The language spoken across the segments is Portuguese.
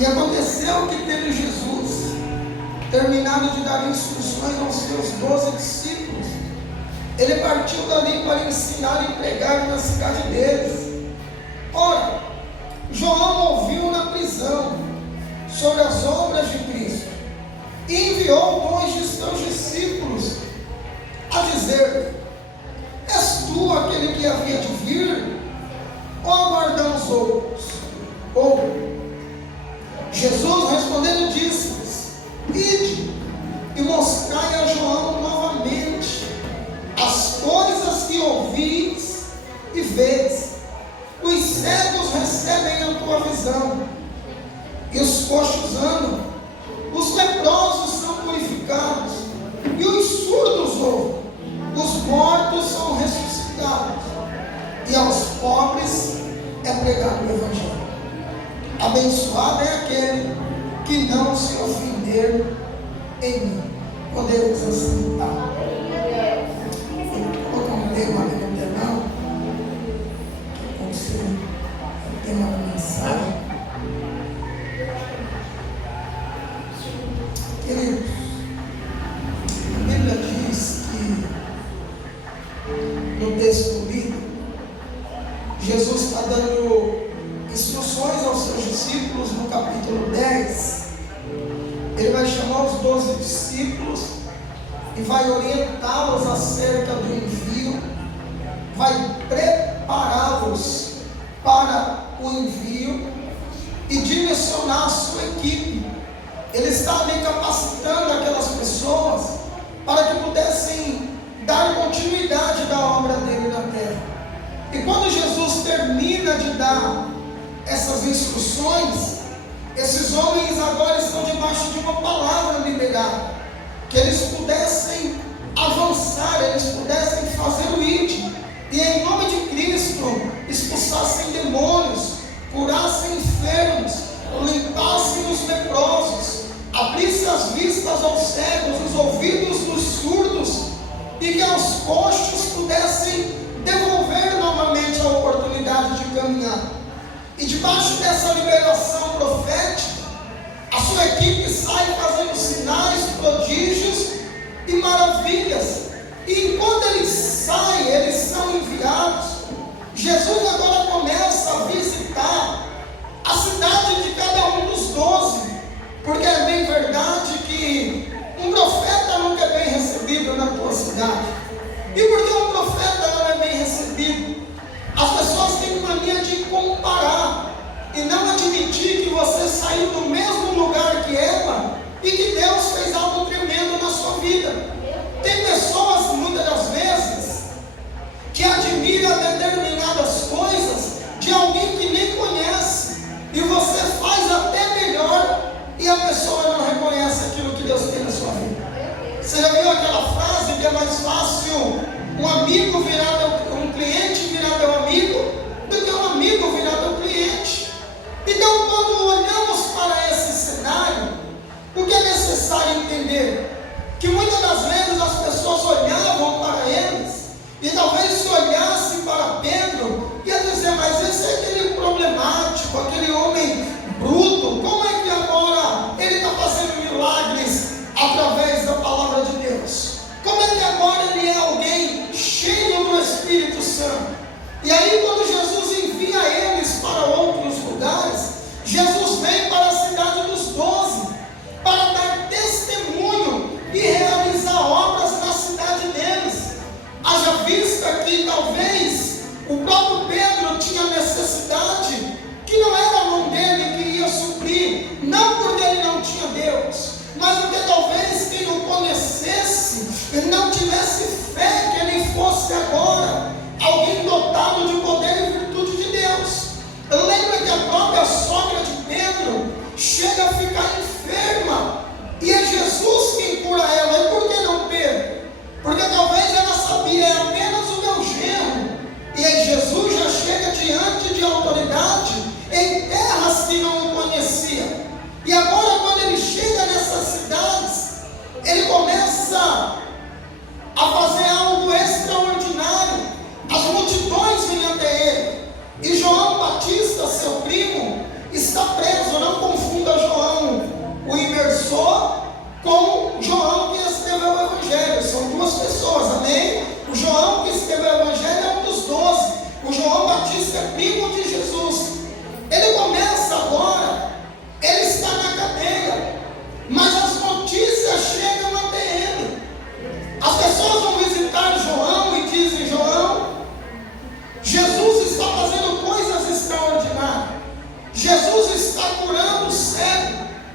E aconteceu que, tendo Jesus terminado de dar instruções aos seus 12 discípulos, ele partiu dali para ensinar e pregar na cidade deles. Ora, João ouviu na prisão sobre as obras de Cristo e enviou 2 de seus discípulos a dizer: és tu aquele que havia de vir, ou aguardamos outros? Ou Jesus respondendo disse-lhes: ide e mostrai a João novamente as coisas que ouvis e vedes. Os cegos recebem a tua visão, e os coxos andam, os leprosos são purificados, e os surdos ouvem, os mortos são ressuscitados, e aos pobres é pregado o Evangelho. Abençoado é aquele que não se ofender em mim. Podemos assentar. Vou colocar um tema ali no telão, como se o tema da mensagem. Queridos, a Bíblia diz que no texto lido, Jesus está dando instruções aos seus discípulos. No capítulo 10, ele vai chamar os 12 discípulos e vai orientá-los acerca do envio, vai prepará-los para o envio e direcionar a sua equipe. Ele está ali capacitando aquelas pessoas para que pudessem dar continuidade da obra dele na terra. E quando Jesus termina de dar essas instruções, esses homens agora estão debaixo de uma palavra liberada, que eles pudessem avançar, eles pudessem fazer o ID, e em nome de Cristo expulsassem demônios, curassem enfermos, limpassem os leprosos, abrissem as vistas aos cegos, os ouvidos dos surdos, e que aos coxos pudessem devolver novamente a oportunidade de caminhar. E debaixo dessa liberação profética, a sua equipe sai fazendo sinais, prodígios e maravilhas. E enquanto eles saem, eles são enviados. Jesus agora começa a visitar a cidade de cada um dos 12, porque é bem verdade que um profeta nunca é bem recebido na tua cidade. E porque um profeta não é bem recebido? As pessoas têm mania de comparar e não admitir que você saiu do mesmo lugar que ela e que Deus fez algo tremendo na sua vida. Tem pessoas, muitas das vezes, que admiram determinadas coisas de alguém que nem conhece, e você faz até melhor e a pessoa não reconhece aquilo que Deus tem na sua vida. Você já viu aquela frase que é mais fácil um amigo virar um cliente virar teu amigo do que um amigo virar teu cliente? Então, quando olhamos para esse cenário, o que é necessário entender? Que muitas das vezes as pessoas olhavam para eles e talvez se olhassem para Pedro e ia dizer: mas esse é aquele problemático, aquele homem bruto, como é que agora ele está fazendo milagres através da palavra de Deus? Como é que agora ele é alguém cheio do Espírito Santo? E aí, quando Jesus envia eles para outros lugares, Jesus vem para a cidade dos 12 para dar testemunho e realizar obras na cidade deles. Haja vista que talvez o próprio Pedro tinha necessidade, que não era a mão dele que ia suprir, não porque ele não tinha Deus, mas porque talvez quem o conhecesse não tivesse fé que ele fosse agora alguém dotado de poder e virtude de Deus. Lembra que a própria sogra de Pedro chega a ficar enferma e é Jesus quem cura ela. E por que não Pedro? Porque talvez ela sabia: é apenas o meu genro. E aí Jesus já chega diante de autoridade em terras que não o conhecia. E agora, quando ele chega nessas cidades, ele começa a fazer algo extraordinário. As multidões vêm até ele, e João Batista, seu primo, está preso. Não confunda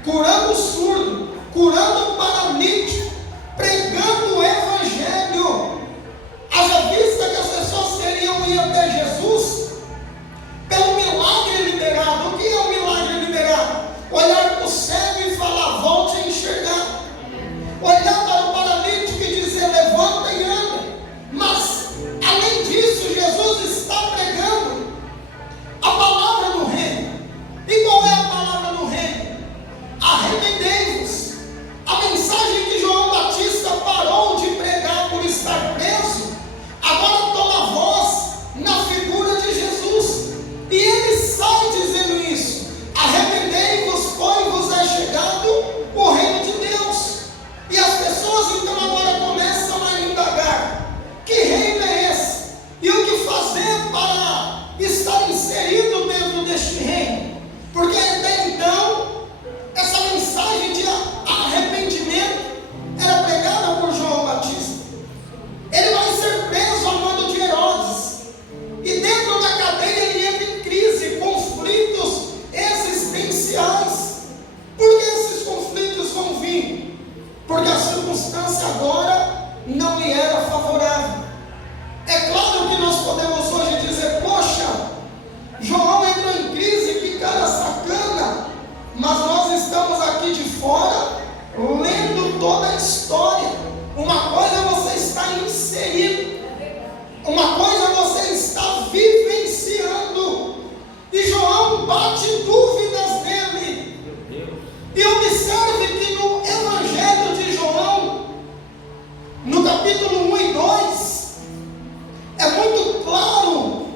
curando o surdo, curando o paralítico, pregando o evangelho. Haja vista que as pessoas queriam ir até Jesus pelo milagre liberado. O que é o milagre liberado? Olhar para o cego e falar, volte a enxergar. Olhar para o paralítico e dizer, levanta e anda. Mas, além disso, Jesus está pregando a palavra do reino. E qual é a palavra do reino? Arrependei-vos. A mensagem que João Batista parou de pregar por estar preso, agora toma voz na figura de Jesus. E ele sai dizendo isso: arrependei-vos, pois vos é chegado o reino de Deus. E as pessoas então agora começam a indagar: que reino é esse? E o que fazer para estar inserido dentro deste reino? Porque até então, essa mensagem de arrependimento era pregada por João Batista. Ele vai ser preso a mando de Herodes. E dentro da cadeia ele entra em crise, conflitos existenciais. Por que esses conflitos vão vir? Porque a circunstância agora não lhe era favorável. É claro que nós podemos hoje dizer, poxa, João entrou em crise, que cara sacana. Mas nós estamos aqui de fora, lendo toda a história. Uma coisa é você estar inserido, uma coisa é você estar vivenciando. E João bate dúvidas nele. E observe que no Evangelho de João, no capítulo 1 e 2, é muito claro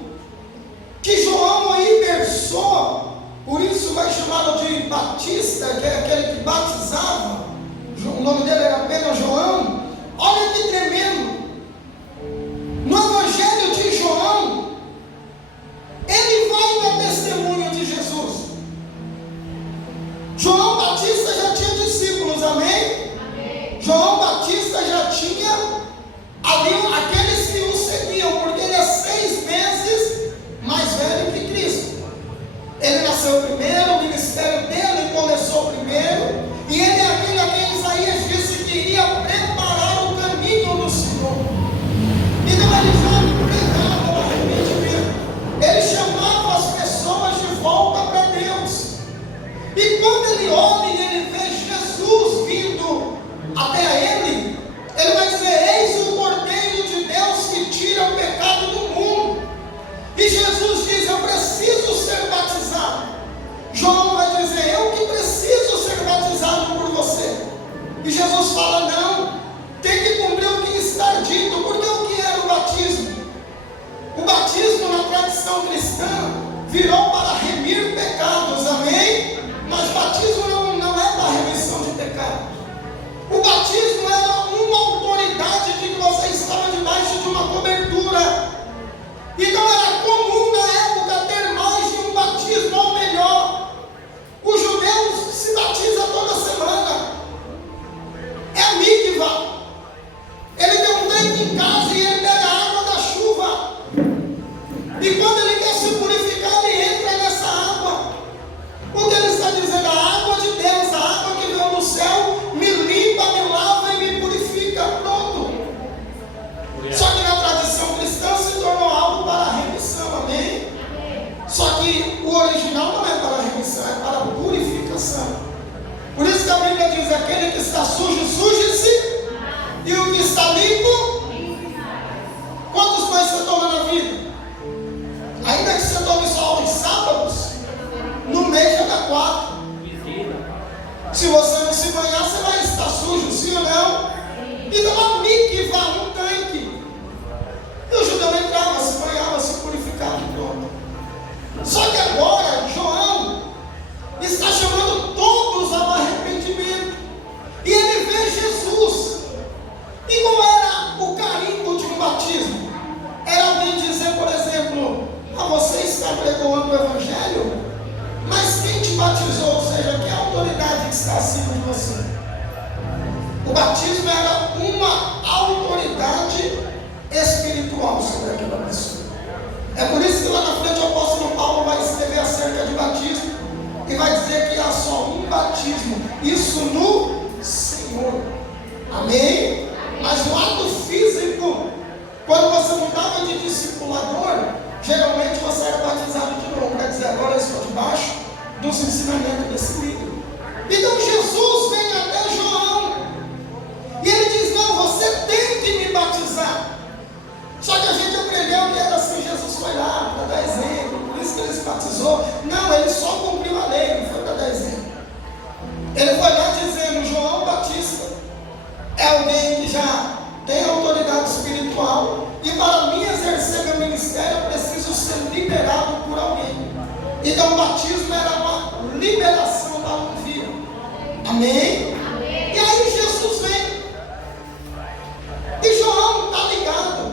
que João aí versou, por isso vai chamá-lo de Batista, que é aquele que batizava. O nome dele era apenas João. Olha que tremendo. No Evangelho de João, ele vai dar testemunho de Jesus. João Batista já tinha discípulos, amém? Amém. João Batista já tinha ali aqueles que o seguiam, porque ele é 6 meses mais velho que Cristo. Ele nasceu primeiro, o ministério dele começou primeiro, e ele é aquele a quem Isaías disse que iria preparar o caminho do Senhor. Então ele já pregava o arrependimento, ele chamava as pessoas de volta para Deus. E quando ele olha e ele vê Jesus vindo até a ele, ele vai dizer, eis o Cordeiro de Deus que tira o pecado do mundo. E Jesus diz, eu preciso ser batizado. João vai dizer, eu que preciso ser batizado por você. E Jesus fala, não, tem que cumprir o que está dito. Porque o que era o batismo? O batismo na tradição cristã virou para remir pecados, amém? Mas batismo não é para remissão de pecados. O batismo era uma autoridade de que você estava debaixo de uma cobertura. Então era comum na época ter mais de um batismo, ou melhor, o judeu se batiza toda semana. É a mikvah. Ele tem um tanque em casa e ele pega a água da chuva. E quando ele quer se purificar, ele entra nessa água. O que ele está dizendo? A água de Deus, a água que vem do céu, me limpa, me lava e me purifica. Pronto. Só que na tradição cristã se tornou algo para a remissão, amém? Só que o original não é para a remissão, é para a purificação. Por isso que a Bíblia diz, aquele que está sujo, suje-se, e o que está limpo, quantos banhos você toma na vida? Ainda que você tome só aos sábados, no mês já dá 4. Se você não se banhar, você vai estar sujo, sim ou não? Então a mikvah, um tanque. E o judeu entrava, se banhava, se purificava e pronto. Só que agora, João está chamando todos ao arrependimento. E ele vê Jesus. E qual era o carimbo de um batismo? Era alguém dizer, por exemplo, você está pregando o Evangelho, mas quem te batizou? Ou seja, que autoridade que está acima de você? O batismo era uma autoridade espiritual sobre aquela pessoa. É por isso que lá na frente o apóstolo Paulo vai escrever acerca de batismo e vai dizer que há só um batismo nos ensinamentos desse livro. Então Jesus vem até João e ele diz: não, você tem que me batizar. Só que a gente aprendeu que era assim, Jesus foi lá para dar exemplo, por isso que ele se batizou. Não, ele só cumpriu a lei, não foi para dar exemplo. Ele foi lá dizendo: João Batista é alguém que já tem autoridade espiritual, e para mim exercer meu ministério eu preciso ser liberado por alguém. Então o batismo era uma liberação da um filho. Amém? Amém? E aí Jesus vem. E João está ligado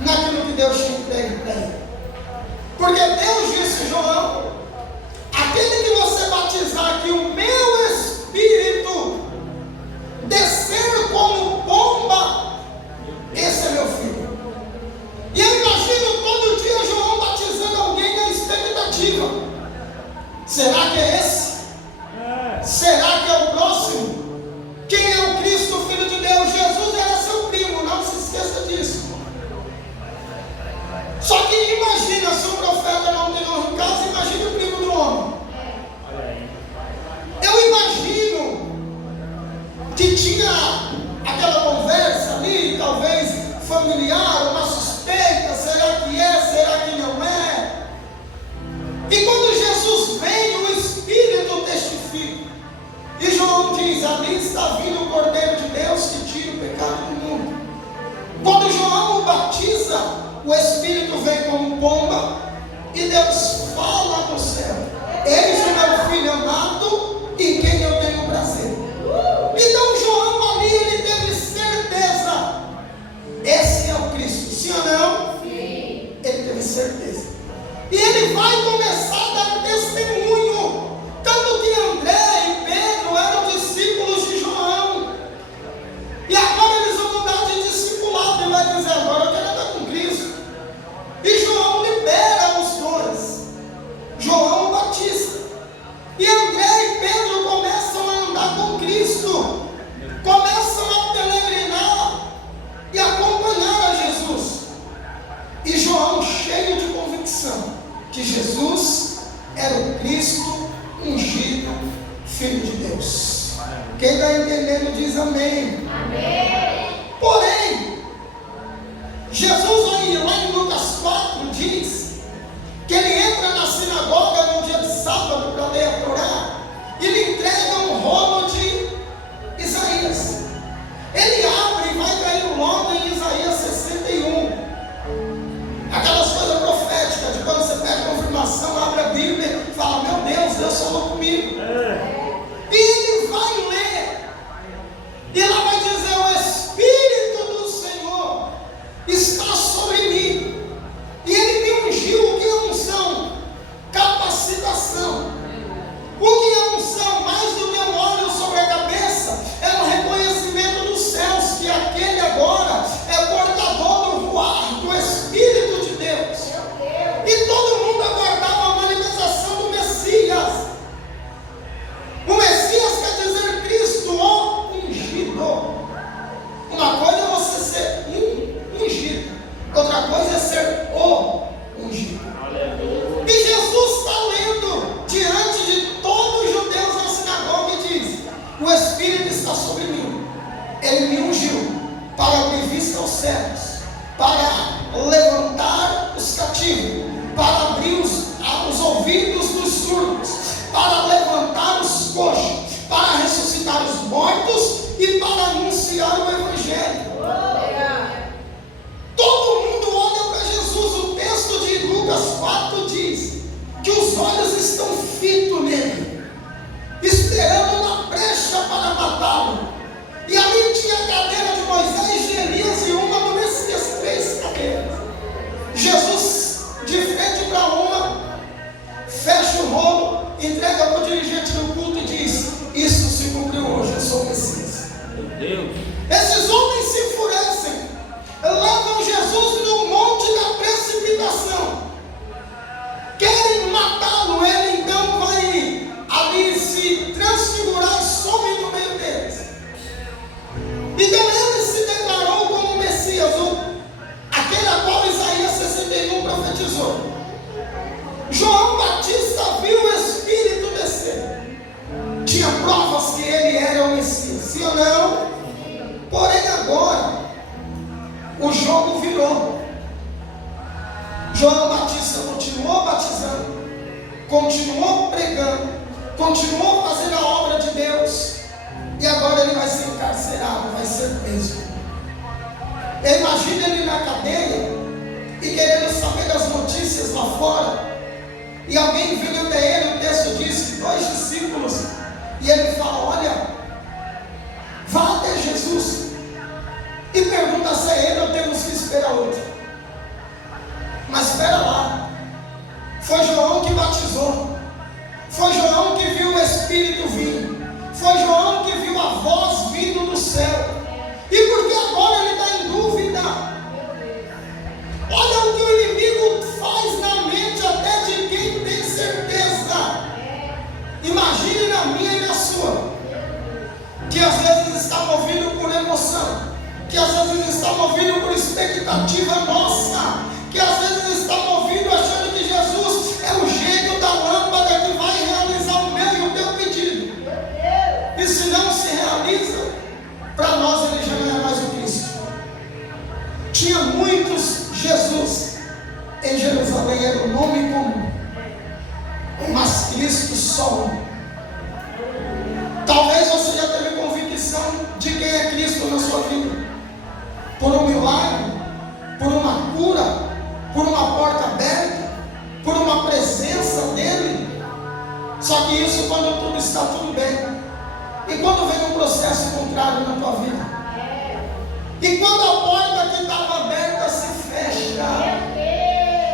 naquilo que Deus tinha entregue para ele. Porque Deus disse: João, aquele que você batizar, que o meu Espírito descer como pomba, esse é meu filho. E eu imagino todo dia João batizando alguém na expectativa: será que é esse? Será que é o próximo? Quem é o Cristo, o Filho de Deus? Jesus era seu primo, não se esqueça disso. Só que imagina, se o profeta não tem honra em casa, imagina o primo do homem. Eu imagino que tinha aquela conversa ali, talvez familiar, uma suspeita: será que é, será que não é? E quando Jesus vem, o Espírito testifica. E João diz: ali está vindo o Cordeiro de Deus que tira o pecado do mundo. Quando João o batiza, o Espírito vem como pomba e Deus fala do céu: eis o meu filho amado, em quem eu tenho prazer. Então João ali, ele teve certeza: esse é o Cristo, sim ou não? Sim. Ele teve certeza. E ele vai começar a dar testemunho. Tanto que André e Pedro eram discípulos de João. E agora eles vão mudar de discipulado. Ele vai dizer: agora eu quero andar com Cristo. E João libera os dois, João o Batista. E André e Pedro começam a andar com Cristo, começam a peregrinar e acompanhar a Jesus. E João, cheio de convicção que Jesus era o Cristo ungido, Filho de Deus. Quem está entendendo diz amém. Amém. Porém, Jesus aí, lá em Lucas 4 diz que ele entra na sinagoga no dia de sábado para ler a Torá e lhe entrega um rolo de Isaías. Ele abre e vai cair logo em Isaías 61. Aquelas coisas proféticas de quando você pede confirmação, abre a Bíblia e fala: meu Deus, Deus falou comigo. E ele vai ler, e ela vai dizer: o Espírito do Senhor está sobre mim, e ele me ungiu. O que é unção? Capacitação. O que é unção? Mais do que um óleo sobre a cabeça, é um reconhecimento dos céus que aquele agora é portador do voar do Espírito de Deus. E todo mundo aguardava a manifestação do Messias. O Messias quer dizer Cristo, o ungido. Uma coisa é você ser ungido, outra coisa é ser o ungido. E Jesus está lendo diante de todos os judeus na sinagoga e diz: o Espírito está sobre mim, ele me ungiu para abrir vista aos cegos, para levantar os cativos, para abrir os ouvidos dos surdos, para levantar os coxos, para ressuscitar os mortos e para anunciar o Evangelho. Todo mundo olha para Jesus. O texto de Lucas 4 diz que os olhos estão fitos nele, esperando uma brecha para matá-lo. E ali tinha a cadeira de Moisés, de Elias e uma do Messias, 3 cadeiras. Jesus, de frente para uma, fecha o rolo, entrega para o dirigente do culto e diz: isso se cumpriu hoje, eu sou o Messias. Meu Deus. Esses homens se enfurecem, levam Jesus no monte da precipitação, querem matá-lo. Ele então vai ali se transfigurar e some no meio deles. Então ele se declarou como Messias, aquele a qual Isaías 61 profetizou. João Batista viu o Espírito continuou pregando, continuou fazendo a obra de Deus, e agora ele vai ser encarcerado, vai ser preso. Imagina ele na cadeia e querendo saber das notícias lá fora, e alguém vem até ele, o texto diz que 2 discípulos, e ele fala: olha, vá até Jesus e pergunta se é ele ou temos que esperar outro. Mas espera lá, foi João que batizou, foi João que viu o Espírito vir, foi João que viu a voz vindo do céu. E por que agora ele está em dúvida? Olha o que o inimigo faz na mente até de quem tem certeza. Imagine na minha e na sua, que às vezes está movido por emoção, que às vezes está movido por expectativa nossa, que às vezes está movido achando que Jesus é o gênio da lâmpada que vai realizar o meu e o teu pedido. E se não se realiza, para nós ele já não é mais o Cristo. Tinha muitos Jesus em Jerusalém, era o nome comum, mas Cristo só um. Talvez você já teve convicção de quem é Cristo na sua vida, por um milagre, por uma cura, por uma porta aberta, por uma presença dele. Só que isso quando tudo está tudo bem. E quando vem um processo contrário na tua vida, e quando a porta que estava aberta se fecha,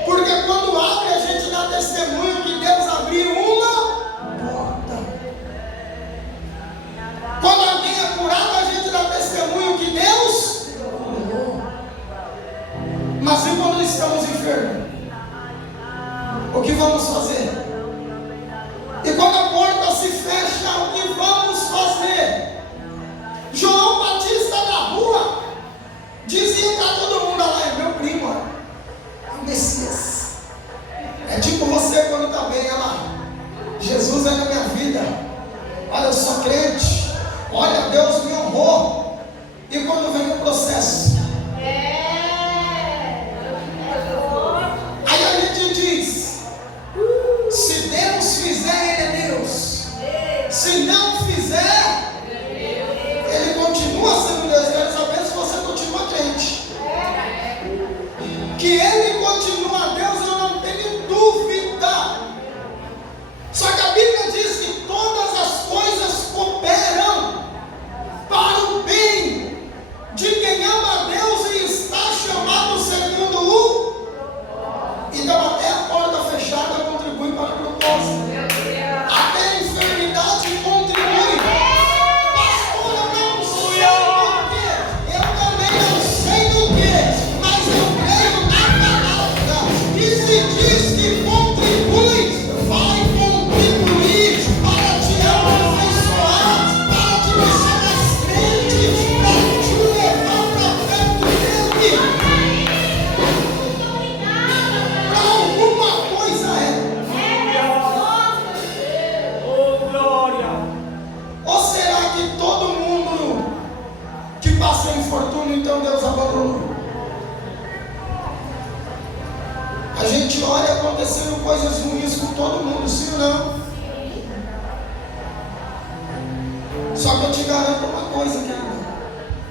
porque quando abre a gente dá testemunho que Deus abriu uma porta. Quando alguém é curado, a gente dá testemunho que Deus curou. Mas e quando estamos enfermos? O que vamos fazer? E quando a porta se fecha, o que vamos fazer? João Batista na rua dizia para todo mundo: lá é meu primo, é o Messias. É tipo você quando está bem, olha lá, Jesus é na minha vida, olha, eu sou crente, olha, Deus me honrou. E quando vem o processo, aí a gente diz: se Deus fizer, ele é Deus. Se não fizer, ele continua sendo Deus. Quero saber se você continua crente. Que ele continua Deus, eu não tenho dúvida. Só que a Bíblia diz que todas as coisas cooperam para o bem de quem ama a Deus e está chamado segundo o. Então até a porta fechada contribui para o propósito. Até a enfermidade contribui. Pastor, eu não sei do que, eu também não sei do que, mas eu creio na palavra. E se diz que contribui, vai contribuir para te aperfeiçoar, para te deixar mais crente, para te levar para perto dele. Para alguma coisa é. Ou será que todo mundo que passa infortúnio, então Deus abandonou? A gente olha acontecendo coisas ruins com todo mundo, sim ou não? Só que eu te garanto uma coisa, querido: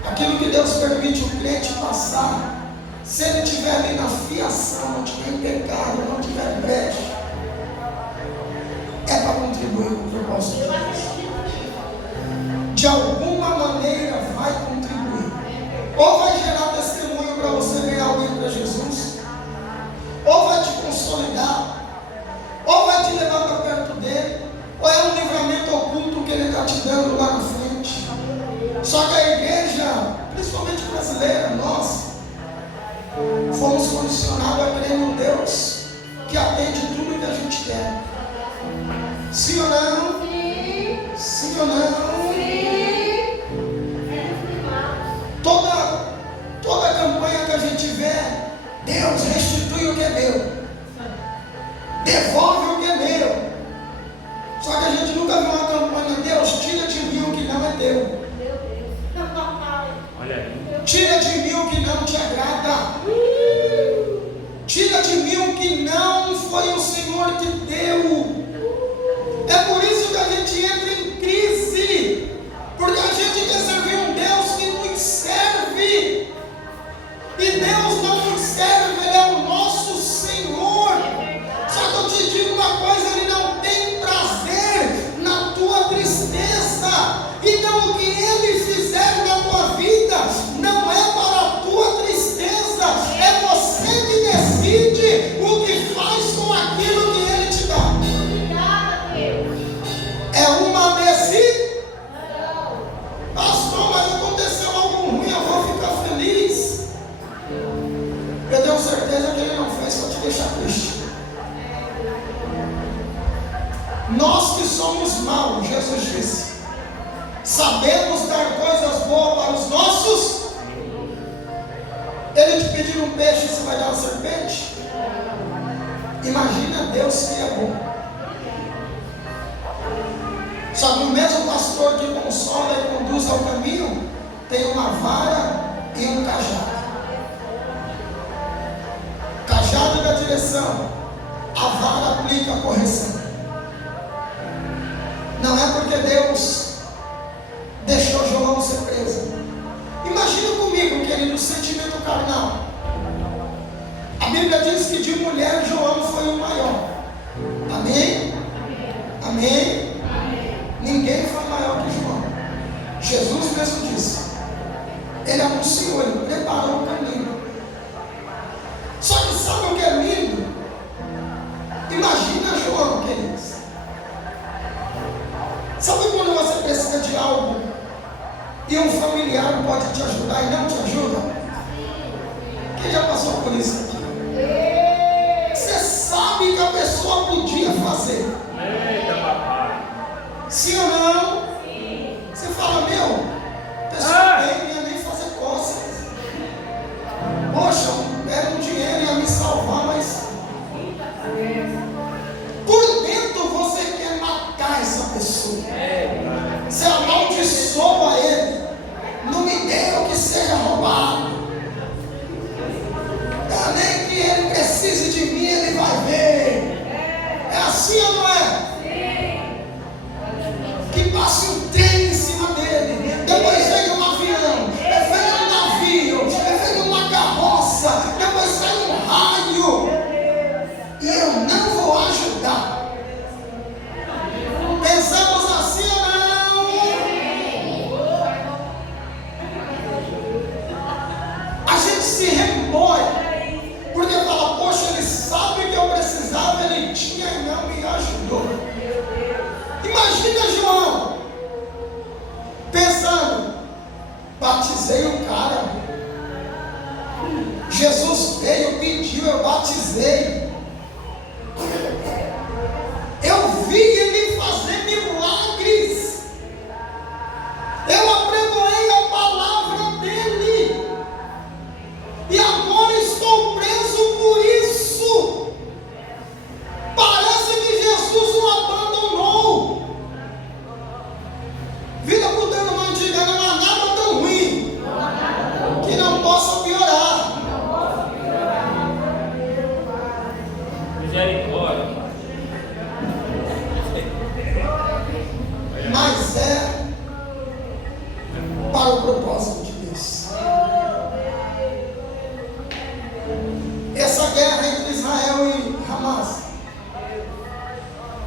aquilo que Deus permite o crente passar, se ele estiver ali na fiação, não tiver em pecado, não tiver brecha, é para contribuir com o propósito de Deus. De alguma maneira vai contribuir. Ou vai gerar testemunho para você ganhar alguém para Jesus, ou vai te consolidar, ou vai te levar para perto dele, ou é um livramento oculto que ele está te dando lá na frente. Só que a igreja, principalmente brasileira, nós fomos condicionados a crer no Deus que atende tudo que a gente quer. Sim ou não? Sim ou não? Toda campanha que a gente vê, Deus restitui o que é meu, devolve o que é meu. Só que a gente nunca viu uma campanha: Deus, tira de mim o que não é teu. Tira de mim o que não te agrada. Tira de mim o que não foi o Senhor que deu. nós que somos maus, Jesus disse, sabemos dar coisas boas para os nossos. Ele te pedir um peixe, você vai dar uma serpente? Imagina Deus que é bom. Só que o mesmo pastor que consola e conduz ao caminho tem uma vara e um cajado. Cajado da direção, a vara aplica a correção. Não é porque Deus deixou João ser preso. Imagina comigo, querido, o sentimento carnal. A Bíblia diz que de mulher João foi o maior. Amém? Amém? Ninguém foi maior que João. Jesus mesmo disse. Ele anunciou, ele preparou o caminho. Só que sabe o que é lindo? Imagina João, queridos. Sabe quando você precisa de algo e um familiar pode te ajudar e não te ajuda? Quem já passou por isso aqui? Você sabe que a pessoa podia fazer. Sim ou não? Você fala, meu, a pessoa bem, ia nem fazer costas. Poxa, era um dinheiro, ia me salvar, mas por dentro você quer matar essa pessoa. Você amaldiçoa ele. Não me deu que seja roubado. Nem que ele precise de mim, ele vai ver. É assim ou não é? Que passe um trem em cima dele, depois vem um avião, vem um navio, vem uma carroça, depois sai um raio, e eu não vou ajudar. Pensamos assim ou não? A gente se remoe, porque fala, poxa, ele sabe que eu precisava, ele tinha e não me ajudou. Imagina João pensando, batizei o cara, Jesus veio, pediu, eu batizei, eu vi ele fazer milagres, eu apregoei a palavra dele, e agora estou preso por isso. Parece que Jesus o abandonou. Vida mudando, não diga, não há nada tão ruim que não possa piorar. Misericórdia. Mas é para o propósito de Deus. Essa guerra entre Israel e Hamas,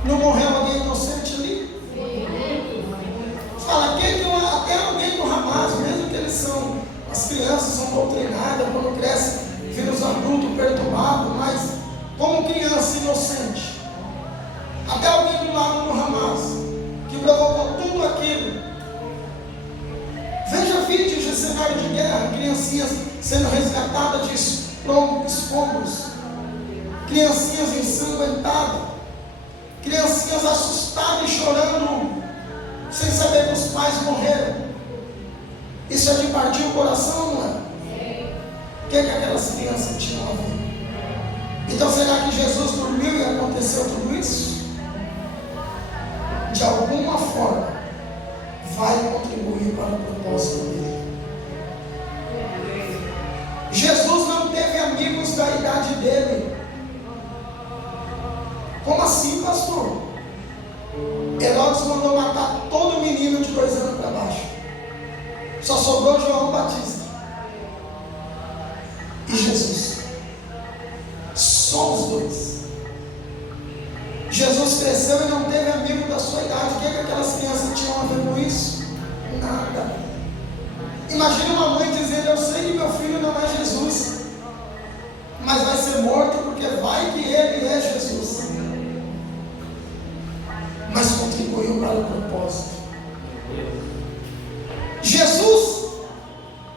não morreu alguém inocente ali? Fala, até alguém do Hamas, mesmo que eles são, as crianças são doutrinadas, quando crescem, viram os adultos perturbados, mas como criança inocente, até alguém do lado do Hamas, que provocou tudo aquilo. Veja vídeos de cenário de guerra, criancinhas sendo resgatadas de escombros, criancinhas ensanguentadas, criancinhas assustadas e chorando, sem saber que os pais morreram. Isso é de partir o coração, não é? O que aquelas crianças tinham a ver? Então será que Jesus dormiu e aconteceu tudo isso? De alguma forma vai contribuir para o propósito dele. Jesus não teve amigos da idade dele. Como assim, pastor? Herodes mandou matar todo menino de 2 anos para baixo. Só sobrou João Batista e Jesus. Só os dois. Jesus cresceu e não teve amigo da sua idade. O que aquelas crianças tinham a ver com isso? Nada. Imagina uma mãe dizendo, eu sei que meu filho não é Jesus, mas vai ser morto porque vai que ele é Jesus. Mas contribuiu para o propósito. Jesus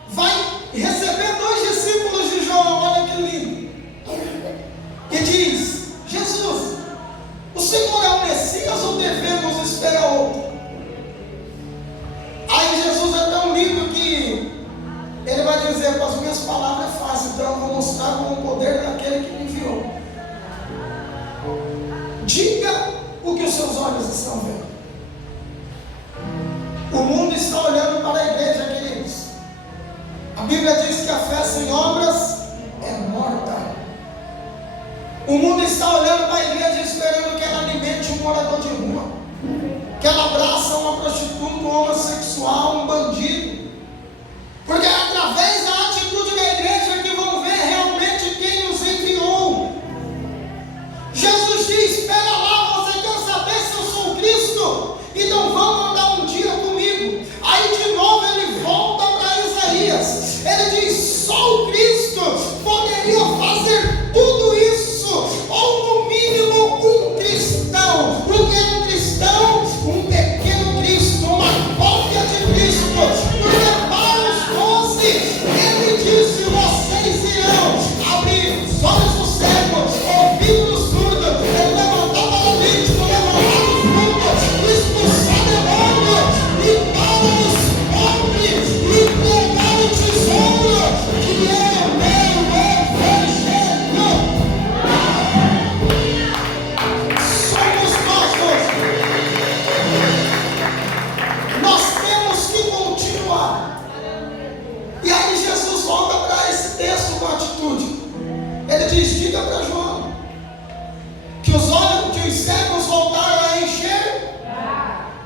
vai receber 2 discípulos de João, olha que lindo, e diz, Jesus, o Senhor é o Messias ou devemos olhos estão vendo. O mundo está olhando para a igreja, queridos. A Bíblia diz que a fé sem obras é morta. O mundo está olhando para a igreja esperando que ela alimente um morador de rua, que ela abraça uma prostituta, um homossexual, um bandido, porque é através da atitude da igreja que vão ver realmente quem nos enviou. Jesus diz: espera lá, você quer saber se eu sou Cristo? Então vamos andar um dia comigo. Aí de novo ele volta para Isaías, ele diz: só o Cristo poderia fazer tudo isso, ou no mínimo um cristão. O que é um cristão? Um pequeno Cristo, uma cópia de Cristo. Porque para os 12 ele disse: vocês irão abrir os olhos do cego, ouvidos do surdo, levantar paralítico, levantar os mudos, expulsar demônio, e para os pobres, e pegar o tesouro, que é o meu evangelho. Somos nós temos que continuar. E aí Jesus volta para esse texto com atitude. Ele diz: diga para João que os olhos de os cegos voltaram a encher,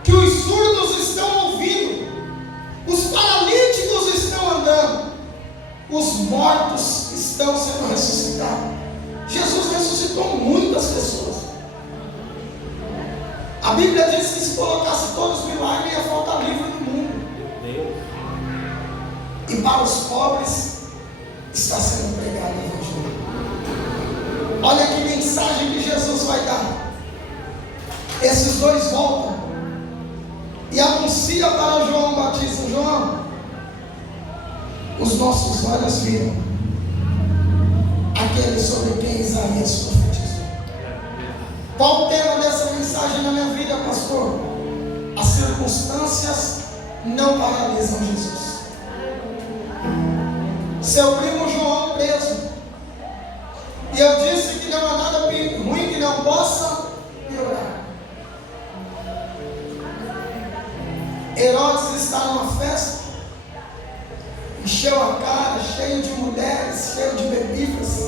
que os surdos estão ouvindo, os paralíticos estão andando, os mortos estão sendo ressuscitados. Jesus ressuscitou muitas pessoas. A Bíblia diz que se colocasse todos os milagres ia faltar livro no mundo. E para os pobres está sendo pregado o Evangelho. Olha que mensagem que Jesus vai dar. Esses dois voltam e anuncia para João Batista: João, os nossos olhos viram aquele sobre quem Isaías profetizou. Qual o tema dessa mensagem na minha vida, pastor? As circunstâncias não paralisam Jesus. Seu primo João preso, e eu disse que não há nada ruim que não possa piorar. Herodes está numa festa, encheu a cara, cheio de mulheres, cheio de bebidas,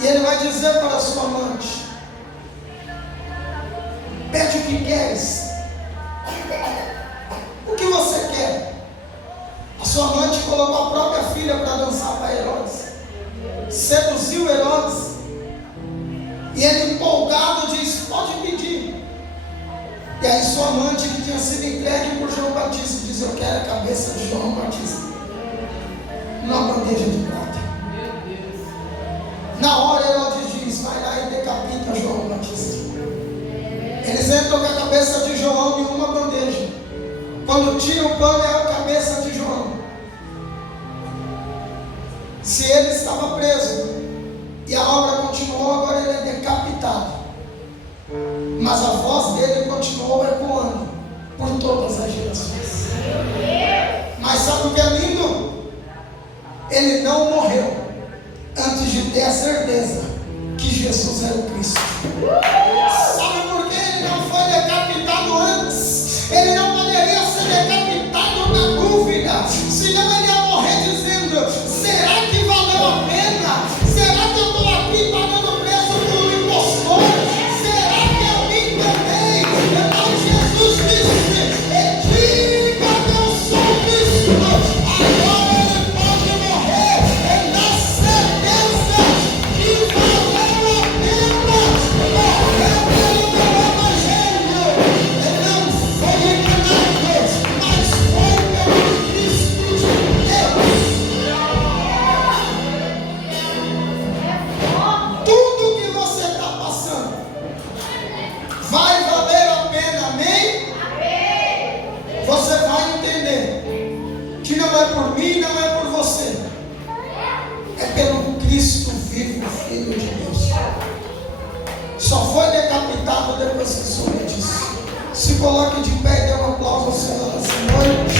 e ele vai dizer para sua amante: pede o que queres. O que você quer? A sua amante colocou a própria filha para dançar para Herodes, seduziu Herodes, e ele empolgado diz: pode pedir. E aí sua amante, que tinha sido entregue por João Batista, diz: eu quero a cabeça de João Batista numa bandeja de prata. Na hora Herodes diz: vai lá e decapita João Batista. Eles entram com a cabeça de João em uma bandeja. Quando tira o pano é a cabeça de João. Se ele estava preso e a obra continuou, agora ele é decapitado. Mas a voz dele continuou ecoando por todas as gerações. Mas sabe o que é lindo? Ele não morreu antes de ter a certeza que Jesus era o Cristo. Sabe por que ele não foi decapitado antes? Ele não poderia ser decapitado na dúvida, senão ele ia morrer dizendo: será que valeu a pena? Será que eu estou aqui pagando preço por um impostor? Será que eu me enganei? Então Jesus disse: diga que eu sou Cristo. Agora ele pode morrer na certeza que valeu a pena morrer pelo meu Evangelho. Ele não foi enganado, mas foi pelo Cristo de Deus. Tudo que você está passando vai valer a pena, amém? Você vai entender que não é por mim, não é por você, é pelo Cristo vivo, Filho de Deus. Só foi decapitado depois que soube disso. Se coloque de pé e dê um aplauso ao Senhor, Senhor.